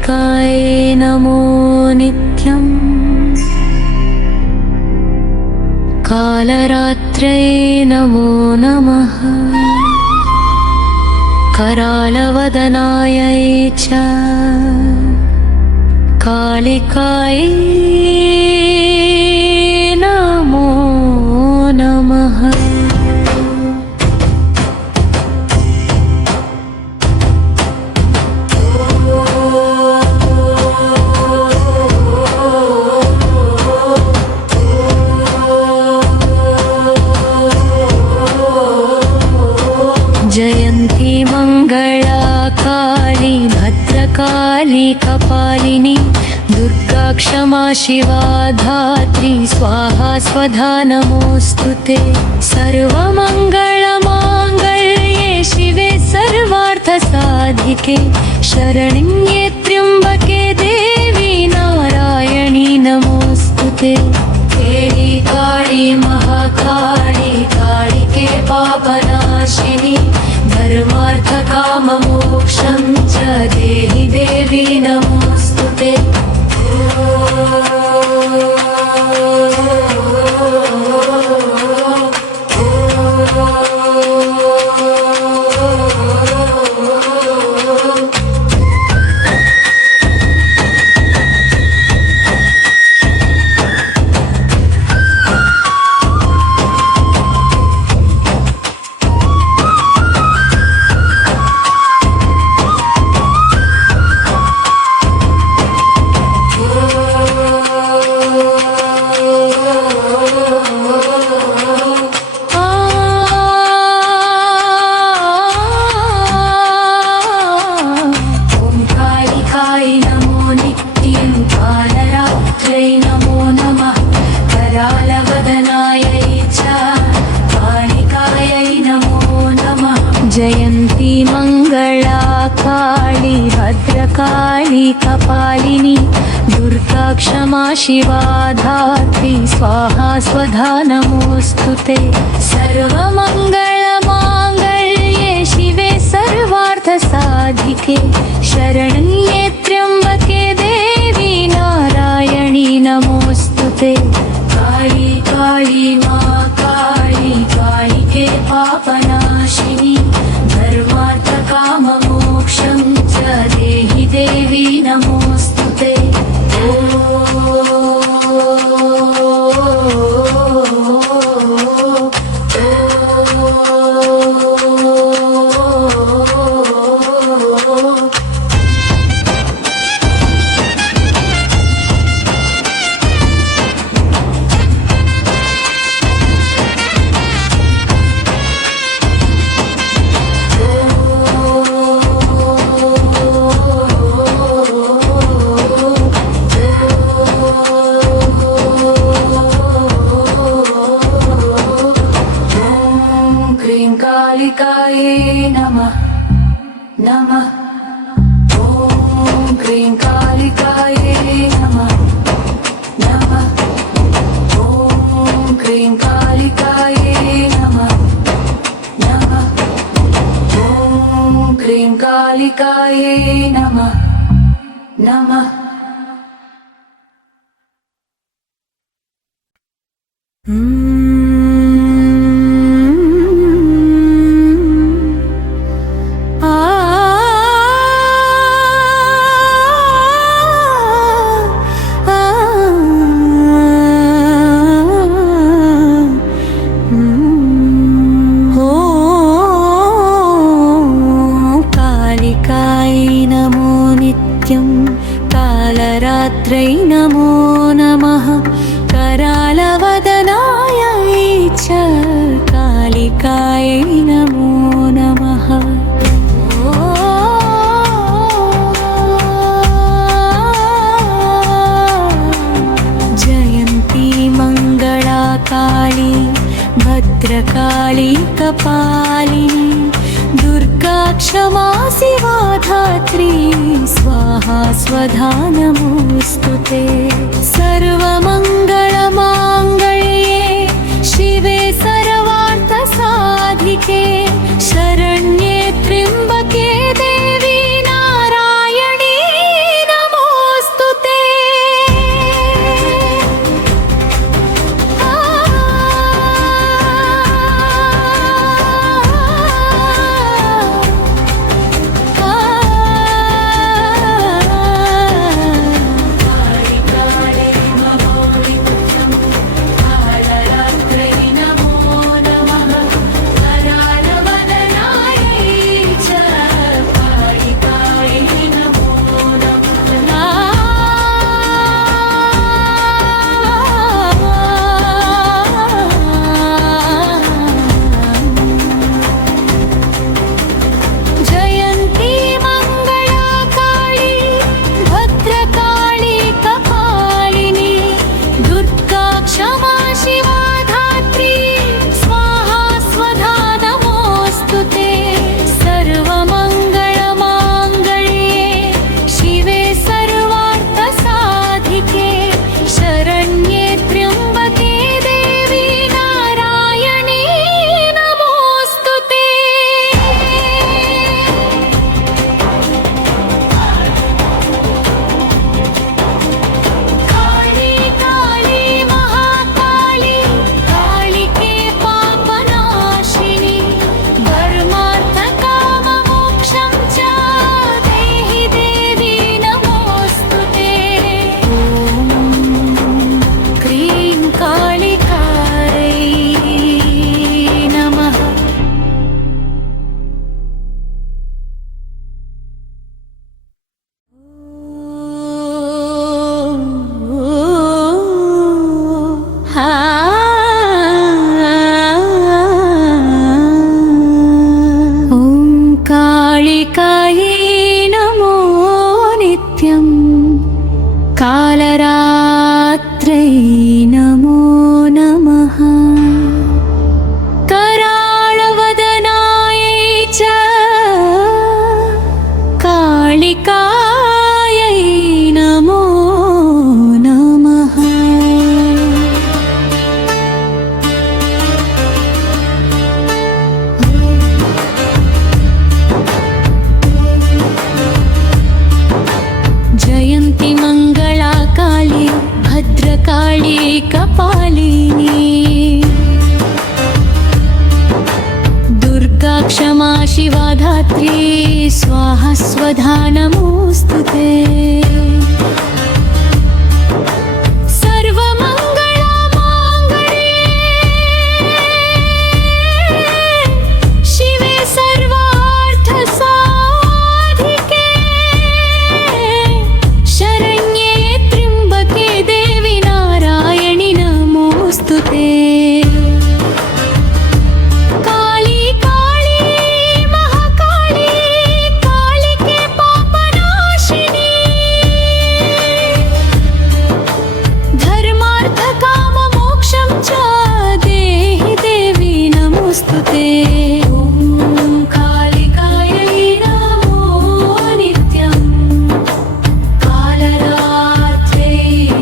कालिकायै नमो नित्यम् कालरात्र्यै नमो नमः करालवदनायै च कालिकायै नमो नमः। जयन्ती मंगला काली भद्रकाली कपालिनी दुर्गा क्षमा शिवा धात्री स्वाहा स्वधा नमोस्तुते। सर्वमंगलमांगल्ये शिवे सर्वार्थसाधिके शरण्ये त्र्यंबके देवी नारायणी नमोस्तुते। देवी काली महाकाली कालिके पापनाशिनी धर्मार्थ काम मोक्षं च देहि देवी नमोस्तुते। जयन्ती मंगला काली भद्रकाली कपालिनी दुर्गा क्षमा शिवा धात्री स्वाहा स्वधा नमोस्तुते। सर्वमंगलमांगल्ये शिवे सर्वार्थसाधिके शरण्ये त्र्यंबके देवी नारायणी नमोस्तुते। काली काली मां काली कालिके पापनाशिनी धर्मार्थ काम मोक्षं च देहि देवी नमोस्तुते। कालिकायै नमः नमः। ॐ क्लीं कालिकायै नमः नमः। ॐ क्लीं कालिकायै नमः नमः। ॐ क्लीं कालिकायै नमः नमः। कालरात्रै नमो नमः करालवदनायै च कालिकायै नमो नमः। जयन्ती मंगला काली भद्रकाली कपालिनी दुर्गा क्षमा शिवा धात्री स्वाहा स्वधा नमोस्तुते। सर्वमंगलमांगल्ये शिवे सर्वार्थसाधिके शरण्ये त्र्यंबके देवी नारायणी कालिकायै नमो नित्यं कालरात्रै नमो नमः कराळवदनायै च कालिकायै नमो नमः जयन्ती मंगला काली भद्रकाली कपालिनी दुर्गा क्षमा शिवा धात्री स्वाहा स्वधा नमोस्तुते सर्वमंगला मांगल्ये शिवे सर्वार्थ साधिके शरण्ये त्र्यंबके देवी नारायणि नमोस्तुते काली काली महाकाली कालिके पापनाशिनी धर्मार्थ काम मोक्षं च देहि देवी नमोस्तुते ॐ कालिकायै नमो नित्यं कालरात्रै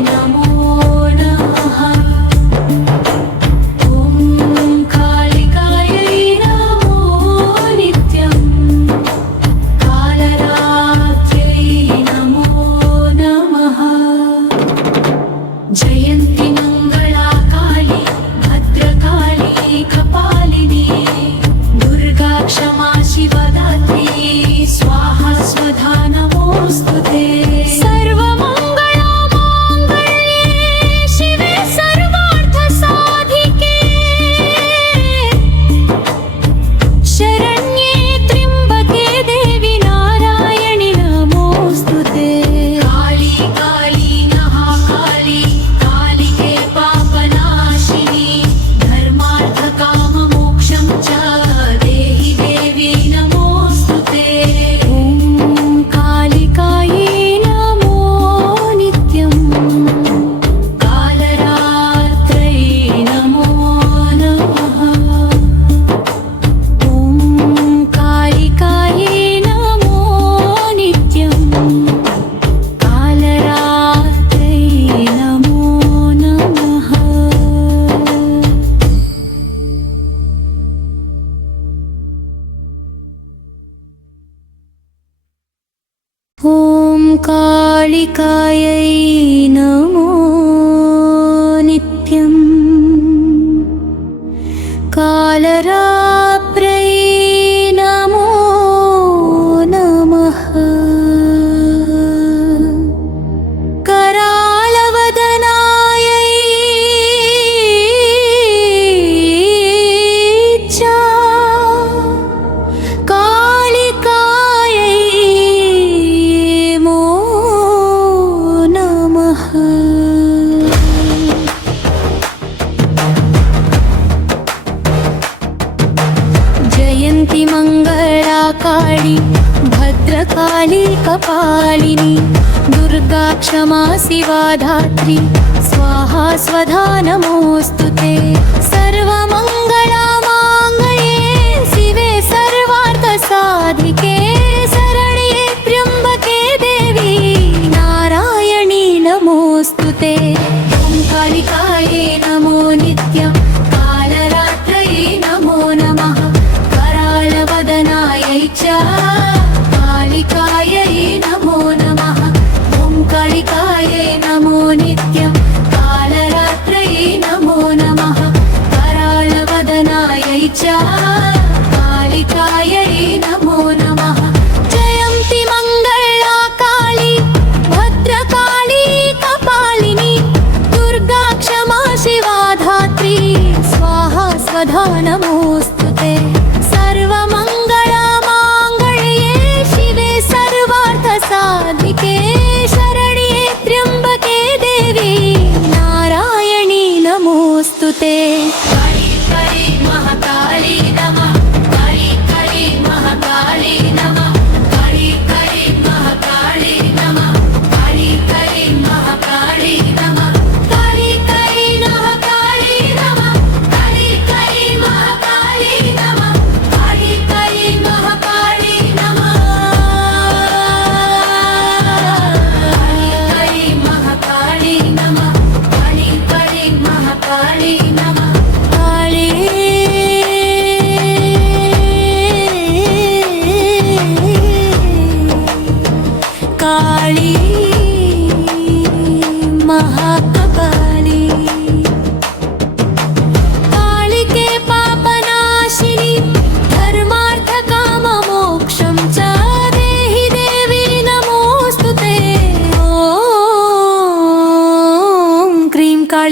नमो नमः ॐ कालिकायै नमो नित्यं कालरात्रै नमो नमः जयन्ती मंगला काली भद्रकाली कपालिनी दुर्गा क्षमा शिवा धात्री स्वाहा स्वधा नमोस्तुते सर्वमंगला मांगल्ये शिवे सर्वार्थ साधिके शरण्ये त्र्यंबके देवी नारायणि नमोस्तुते काली काली महाकाली कालिके पापनाशिनी धर्मार्थ काम मोक्षं च देहि देवी नमोस्तुते ॐ कालिकायै नमो नित्यं कालरात्रै नमो नमः ॐ कालिकायै नमो नित्यं कालरात्रै नमो नमः ॐ कालिकायै नमो नित्यं कालरात्रै नमो नमः करालवदनायै च कालिकायै नमो नमः जयन्ती मंगला काली भद्रकाली कपालिनी दुर्गा क्षमा शिवा धात्री स्वाहा स्वधा नमोस्तुते सर्वमंगला मांगल्ये शिवे सर्वार्थ साधिके शरण्ये त्र्यंबके देवी नारायणि नमोस्तुते ॐ कालिकायै नमो नित्यं कालरात्रै नमो नमः करालवदनायै च कालिकायै नमो नमः ॐ कालिकायै नमो नित्यं कालरात्रै नमो नमः करालवदनायै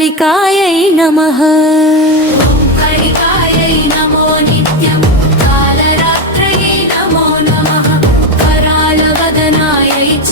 कालिकायै नमः। कालिकायै नमो नित्यम्। कालरात्रै नमो नमः। करालवदनायै च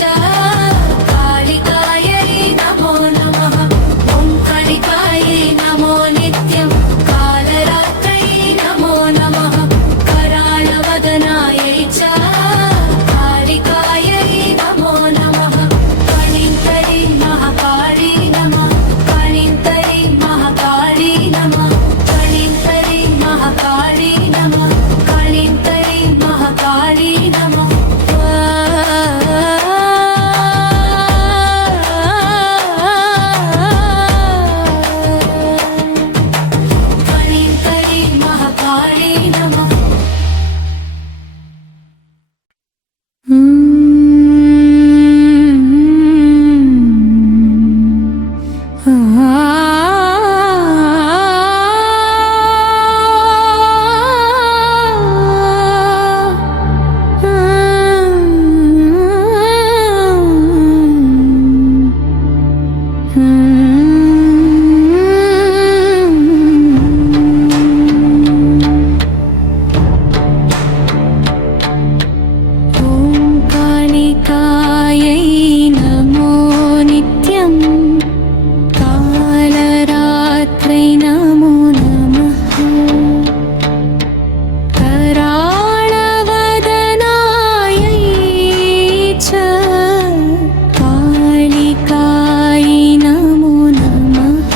कालिकायै नमो नमः।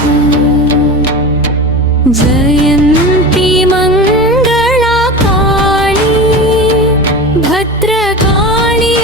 जयन्ती मङ्गला काली भद्रकाली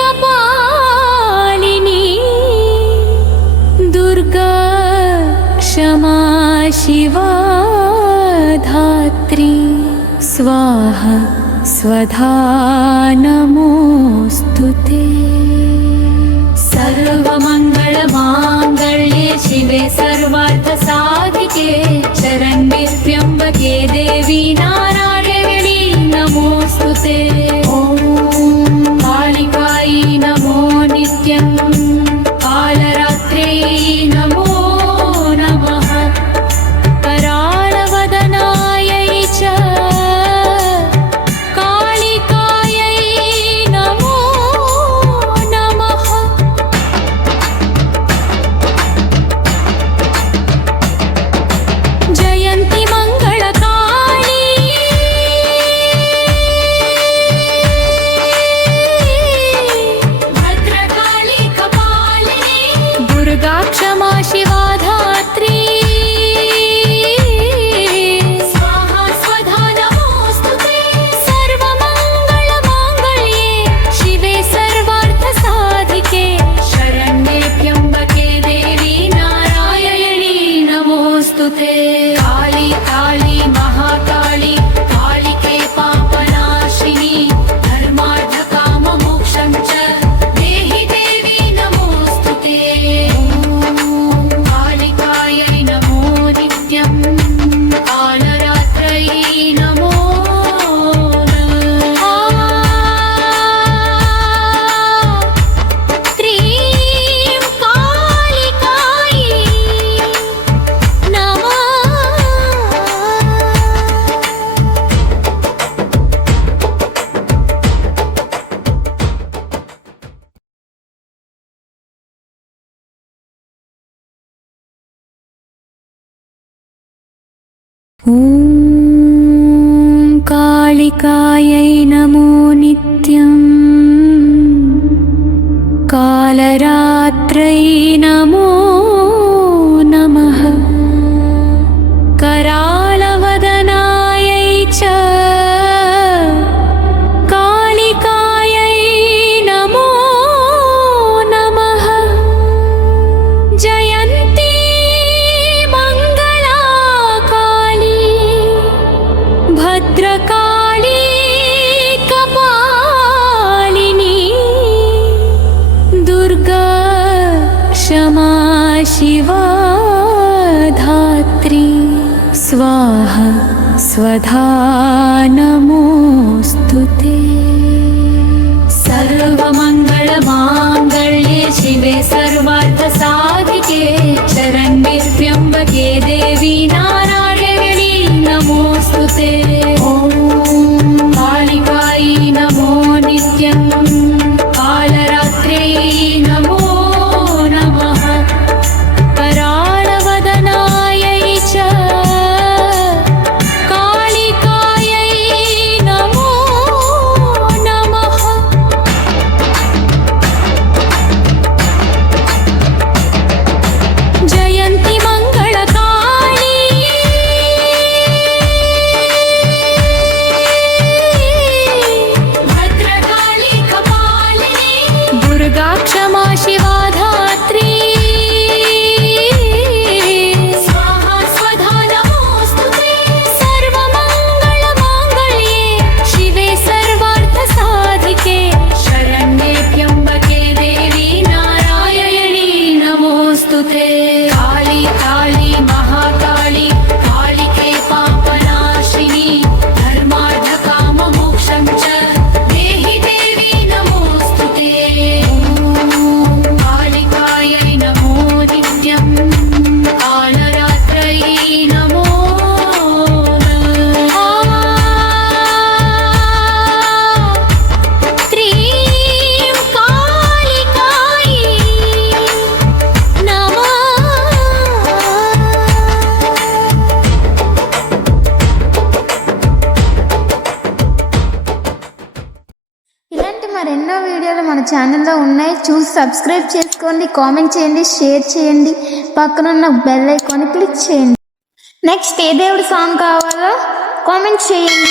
कपालिनी दुर्गा क्षमा शिवा धात्री स्वाहा स्वधा नमोऽस्तुते। सर्वमङ्गलमाङ्गल्ये शिवे सर्वार्थसाधिके शरण्ये त्र्यम्बके देवी नारायणी नमोऽस्तुते। ॐ कालिकायै नमो नित्यम्। कालरात्रै नमो नमः। करालवदनायै च कालिकायै नमो नमः। जयन्ती मङ्गलकाली ॐ कालिकायै नमो नित्यम् कालरात्रै नमो नमः करालवदनायै च कालिकायै नमो नमः जयन्ती मङ्गला काली भद्रकाली कपालिनी दुर्गा क्षमा शिवा धात्री स्वाहा स्वधा नमोऽस्तुते सर्वमङ्गलमाङ्गल्ये शिवे सर्वार्थसाधिके शरण्ये त्र्यम्बके देवी नारायणी नमोऽस्तुते ॐ कालिकायै नमो नित्यम् कालरात्र्यै नमो नमः कराळवदनायै च कालिकायै नमो नमः जयन्ती मङ्गलकाली भद्रकाली कपालिनी दुर्गा क्षमा शिवा धात्री स्वाहा स्वधा नमोऽस्तुते सर्वमङ्गलमाङ्गल्ये शिवे सर्वार्थसाधिके शरण्ये त्र्यम्बके देवी नारायणी नमोऽस्तुते काली काली महाकाली कालिके पापनाशिनी धर्मार्थकाममोक्षं च देहि देवी नमोऽस्तुते ॐ कालिकायै नमो नित्यं कालरात्र्यै नमो नमः त्रीं कालिकायै नमः ఇలాంటి మరెన్నో వీడియోలు మన ఛానల్లో ఉన్నాయి. చూసి సబ్స్క్రైబ్ చేసుకోండి, కామెంట్ చేయండి, షేర్ చేయండి, పక్కనున్న బెల్ ఐకాన్ క్లిక్ చేయండి. నెక్స్ట్ ఏ దేవుడి సాంగ్ కావాలో కామెంట్ చేయండి.